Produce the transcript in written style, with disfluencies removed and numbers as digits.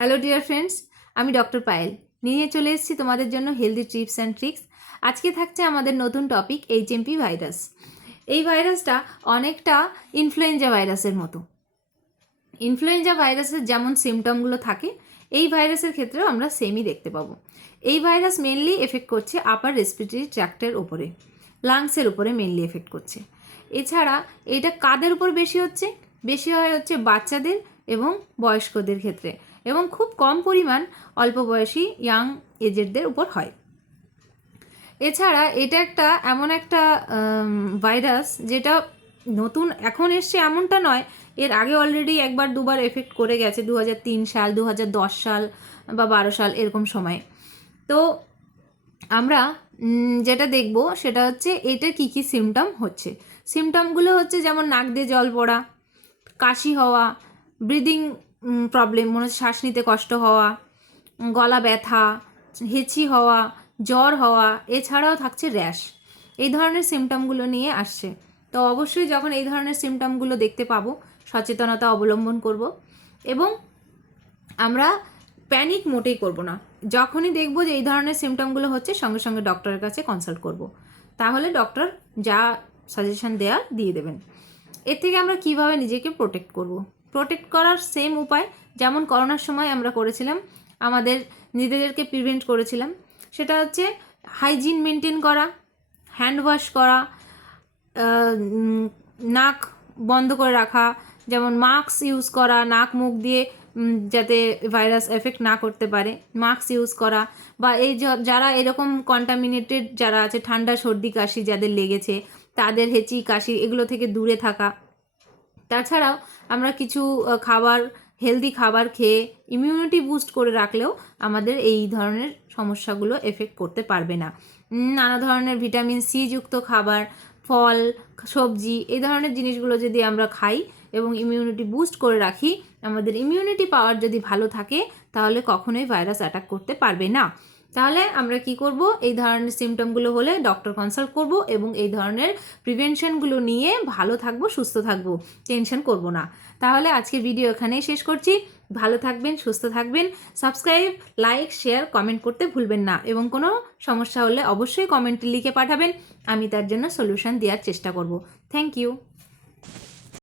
Hello dear friends, আমি doctor Payel নিয়ে চলে এসেছি তোমাদের জন্য হেলদি টিপস অ্যান্ড ট্রিক্স। আজকে থাকছে আমাদের নতুন টপিক এইচএমপি ভাইরাস। এই ভাইরাসটা অনেকটা ইনফ্লুয়েঞ্জা ভাইরাসের মতো। ইনফ্লুয়েঞ্জা ভাইরাসের যেমন সিমটমগুলো থাকে, এই ভাইরাসের ক্ষেত্রেও আমরা সেমই দেখতে পাবো। এই ভাইরাস মেনলি এফেক্ট করছে আপার রেসপিরেটরি ট্র্যাক্টের উপরে, লাংসের উপরে মেনলি এফেক্ট করছে। এছাড়া এটা কাদের উপর বেশি হচ্ছে? বেশি হচ্ছে বাচ্চাদের এবং বয়স্কদের ক্ষেত্রে, এবং খুব কম পরিমাণ অল্প বয়সী ইয়াং এজেডদের উপর হয়। এছাড়া এটা একটা এমন একটা ভাইরাস যেটা নতুন এখন এসছে এমনটা নয়, এর আগে অলরেডি একবার দুবার এফেক্ট করে গেছে, 2003 সাল, 2010 সাল বা 12 সাল এরকম সময়। তো আমরা যেটা দেখব সেটা হচ্ছে এটার কী কী সিমটম হচ্ছে। সিমটমগুলো হচ্ছে যেমন নাক দিয়ে জল পড়া, কাশি হওয়া, ব্রিদিং প্রবলেম, মনে হচ্ছে শ্বাস নিতে কষ্ট হওয়া, গলা ব্যথা, হেঁচি হওয়া, জ্বর হওয়া, এছাড়াও থাকছে র্যাশ। এই ধরনের সিমটমগুলো নিয়ে আসছে। তো অবশ্যই যখন এই ধরনের সিমটমগুলো দেখতে পাবো, সচেতনতা অবলম্বন করব এবং আমরা প্যানিক মোটেই করব না। যখনই দেখবো যে এই ধরনের সিমটমগুলো হচ্ছে, সঙ্গে সঙ্গে ডক্টরের কাছে কনসাল্ট করব। তাহলে ডক্টর যা সাজেশন দিয়ে দেবেন। এর থেকে আমরা কিভাবে নিজেকে প্রোটেক্ট করব? প্রোটেক্ট করার সেম উপায় যেমন করোনার সময় আমরা করেছিলাম, আমাদের নিজেদেরকে প্রিভেন্ট করেছিলাম, সেটা হচ্ছে হাইজিন মেনটেন করা, হ্যান্ড ওয়াশ করা, নাক বন্ধ করে রাখা, যেমন মাস্ক ইউজ করা, নাক মুখ দিয়ে যাতে ভাইরাস এফেক্ট না করতে পারে মাস্ক ইউজ করা, বা এই যারা এরকম কন্টামিনেটেড যারা আছে, ঠান্ডা সর্দি কাশি যাদের লেগেছে, তাদের হেঁচি কাশি এগুলো থেকে দূরে থাকা। তাছাড়াও আমরা কিছু খাবার, হেলদি খাবার খেয়ে ইমিউনিটি বুস্ট করে রাখলেও আমাদের এই ধরনের সমস্যাগুলো এফেক্ট করতে পারবে না। নানা ধরনের ভিটামিন সি যুক্ত খাবার, ফল, সবজি, এই ধরনের জিনিসগুলো যদি আমরা খাই এবং ইমিউনিটি বুস্ট করে রাখি, আমাদের ইমিউনিটি পাওয়ার যদি ভালো থাকে, তাহলে কখনোই ভাইরাস অ্যাটাক করতে পারবে না। তাহলে আমরা কি করব? এই ধরনের সিমটমগুলো হলে ডক্টর কনসাল্ট করব এবং এই ধরনের প্রিভেনশনগুলো নিয়ে ভালো থাকবো, সুস্থ থাকবো, টেনশন করব না। তাহলে আজকের ভিডিও এখানেই শেষ করছি। ভালো থাকবেন, সুস্থ থাকবেন। সাবস্ক্রাইব, লাইক, শেয়ার, কমেন্ট করতে ভুলবেন না, এবং কোনো সমস্যা হলে অবশ্যই কমেন্টে লিখে পাঠাবেন। আমি তার জন্য সলিউশন দেওয়ার চেষ্টা করব। Thank you.